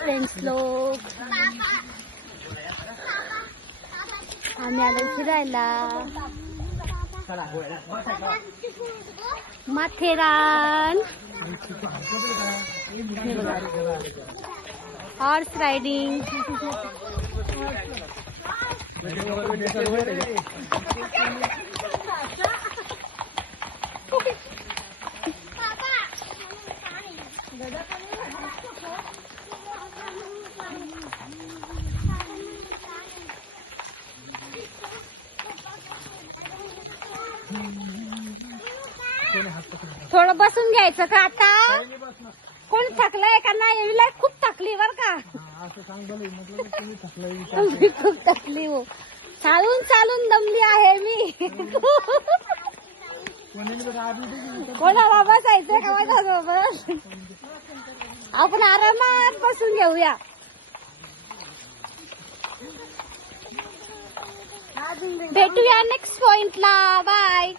Friends लोक, आम्ही आलो फिरायला माथेरान. Horse riding. थोडं बसून घ्यायचं का आता? कोण थकलंय का नाही? विला खूप थकली बर का. खूप थकली हो. चालून चालून दमली आहे मी. कोणाला बसायचं का माझ्यासोबत? आपण आरामात बसून घेऊया. भेटूया नेक्स्ट पॉइंटला. बाय.